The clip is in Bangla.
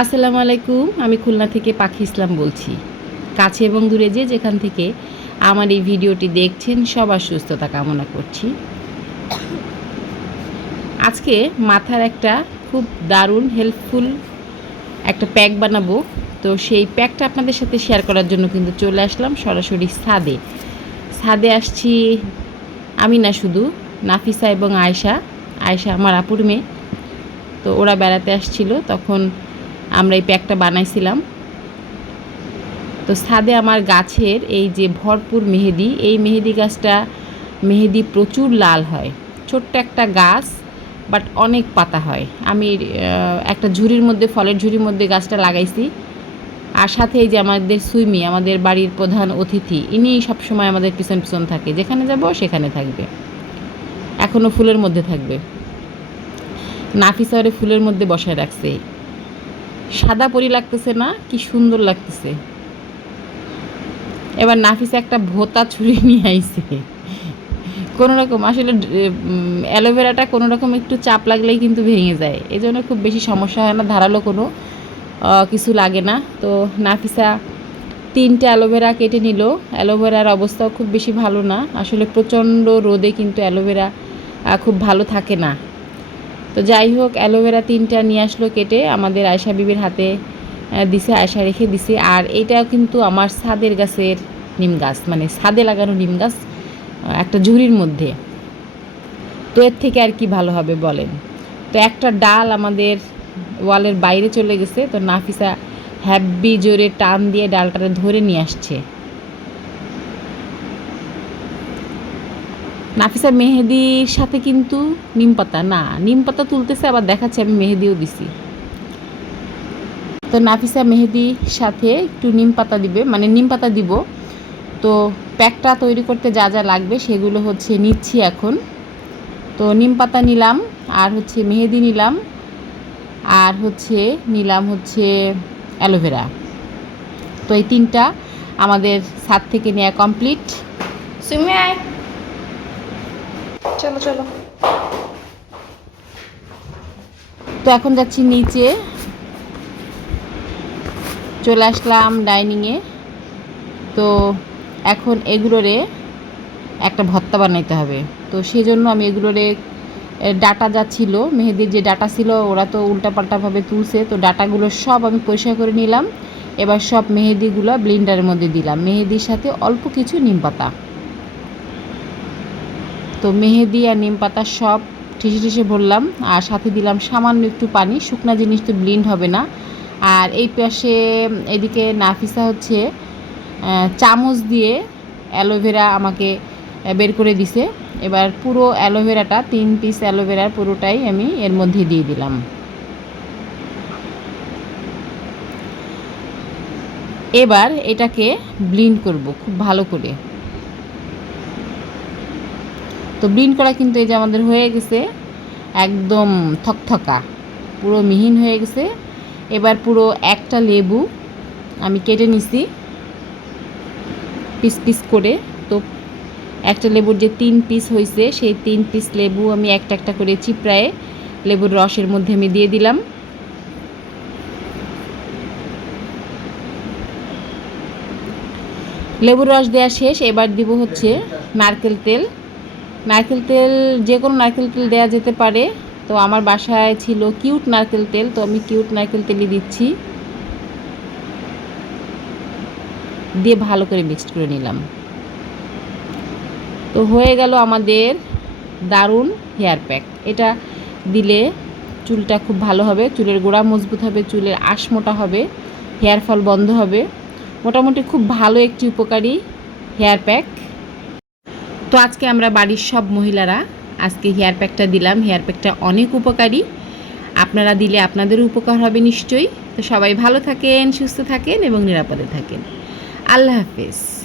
আসসালামু আলাইকুম, আমি খুলনা থেকে পাখি ইসলাম বলছি। কাছে এবং দূরে যে যেখান থেকে আমার এই ভিডিওটি দেখছেন, সবার সুস্থতা কামনা করছি। আজকে মাথার একটা খুব দারুণ হেল্পফুল একটা প্যাক বানাবো। তো সেই প্যাকটা আপনাদের সাথে শেয়ার করার জন্য কিন্তু চলে আসলাম সরাসরি ছাদে। ছাদে আসছি আমি না শুধু, নাফিসা এবং আয়শা। আয়শা আমার আপুর মেয়ে। তো ওরা বেড়াতে আসছিল, তখন আমরা এই প্যাকটা বানাইছিলাম। তো ছাদে আমার গাছের এই যে ভরপুর মেহেদি, এই মেহেদি গাছটা, মেহেদি প্রচুর লাল হয়। ছোট্ট একটা গাছ, বাট অনেক পাতা হয়। আমি একটা ঝুড়ির মধ্যে, ফলের ঝুড়ির মধ্যে গাছটা লাগাইছি। আর সাথে এই যে আমাদের সুইমি, আমাদের বাড়ির প্রধান অতিথি, ইনি সবসময় আমাদের পিছন পিছন থাকে। যেখানে যাব, সেখানে থাকবে। এখনও ফুলের মধ্যে থাকবে। নাফিসা ওরে ফুলের মধ্যে বসায় রাখছে। সাদা পরি লাগতেছে না, কি সুন্দর লাগতেছে। এবার নাফিসা একটা ভোতা ছুরি নিয়ে আইছে। কোনো রকম, আসলে অ্যালোভেরাটা কোনো রকম একটু চাপ লাগলেই কিন্তু ভেঙে যায়। এই জন্য খুব বেশি সমস্যা হয় না, ধারালো কোনো কিছু লাগে না। তো নাফিসা তিনটে অ্যালোভেরা কেটে নিল। অ্যালোভেরার অবস্থাও খুব বেশি ভালো না। আসলে প্রচণ্ড রোদে কিন্তু অ্যালোভেরা খুব ভালো থাকে না। তো যাই হোক অ্যালোভেরা তিনটা নিয়ে আসলো কেটে আমাদের আয়সা বিবির হাতে দিছে আয়সা রেখে দিছে। আর এইটাও কিন্তু আমার ছাদের গাছের নিম গাছ মানে ছাদে লাগানো নিম গাছ একটা ঝুড়ির মধ্যে। তো এর থেকে আর কি ভালো হবে বলেন? তো একটা ডাল আমাদের ওয়ালের বাইরে চলে গেছে, তো নাফিসা হ্যাব্বি জোরে টান দিয়ে ডালটারে ধরে নিয়ে আসছে। নাফিসা মেহেদির সাথে কিন্তু নিম পাতা, না, নিম পাতা তুলতেছে, আবার দেখাচ্ছে আমি মেহেদিও দিছি। তো নাফিসা মেহেদির সাথে একটু নিম পাতা দিবে মানে নিম পাতা দিব। তো প্যাকটা তৈরি করতে যা যা লাগবে সেগুলো হচ্ছে নিচ্ছি এখন। তো নিম পাতা নিলাম, আর হচ্ছে মেহেদি নিলাম, আর হচ্ছে নিলাম হচ্ছে অ্যালোভেরা। তো এই তিনটা আমাদের ছাদ থেকে নেওয়া কমপ্লিট। সুমি আয় চলো চলো। তো এখন যাচ্ছি নিচে। চলে আসলাম ডাইনিংয়ে। তো এখন এগুলোরে একটা ভত্তা বানাইতে হবে। তো সেই জন্য আমি এগুলোরে ডাটা যা ছিল, মেহেদির যে ডাটা ছিল, ওরা তো উল্টাপাল্টাভাবে তুলছে। তো ডাটাগুলো সব আমি পরিষ্কার করে নিলাম। এবার সব মেহেদিগুলো ব্লেন্ডারের মধ্যে দিলাম। মেহেদির সাথে অল্প কিছু নিম পাতা। তো মেহেদি আর নিম পাতা সব ঠেসে ঠেসে ভরলাম। আর সাথে দিলাম সামান্য একটু পানি। শুকনা জিনিস তো ব্লিন্ড হবে না। আর এই পাশে এদিকে নাফিসা হচ্ছে চামচ দিয়ে অ্যালোভেরা আমাকে বের করে দিছে। এবার পুরো অ্যালোভেরাটা, তিন পিস অ্যালোভেরার পুরোটাই আমি এর মধ্যে দিয়ে দিলাম। এবার এটাকে ব্লিন্ড করব খুব ভালো করে। তো ব্লিন্ড করা কিন্তু এই যে আমাদের হয়ে গেছে একদম থকথকা, পুরো মিহিন হয়ে গেছে। এবার পুরো একটা লেবু আমি কেটে নিছি পিস পিস করে। তো একটা লেবুর যে তিন পিস হয়েছে সেই তিন পিস লেবু আমি একটা একটা করে চিপড়ায়ে লেবুর রসের মধ্যে আমি দিয়ে দিলাম। লেবুর রস দেওয়া শেষ, এবার দিব হচ্ছে নারকেল তেল। নারকেল তেল, যে কোনো নারকেল তেল দেওয়া যেতে পারে। তো আমার বাসায় ছিল কিউট নারকেল তেল, তো আমি কিউট নারকেল তেলই দিচ্ছি। দিয়ে ভালো করে মিক্সড করে নিলাম। তো হয়ে গেল আমাদের দারুণ হেয়ার প্যাক। এটা দিলে চুলটা খুব ভালো হবে, চুলের গোড়া মজবুত হবে, চুলের আঁশ মোটা হবে, হেয়ার ফল বন্ধ হবে। মোটামুটি খুব ভালো একটি উপকারী হেয়ার প্যাক। তো আজকে আমরা বাড়ির সব মহিলারা আজকে হেয়ার প্যাকটা দিলাম। হেয়ার প্যাকটা অনেক উপকারী। আপনারা দিলে আপনাদেরও উপকার হবে নিশ্চয়ই। তো সবাই ভালো থাকেন, সুস্থ থাকেন এবং নিরাপদে থাকেন। আল্লাহ হাফেজ।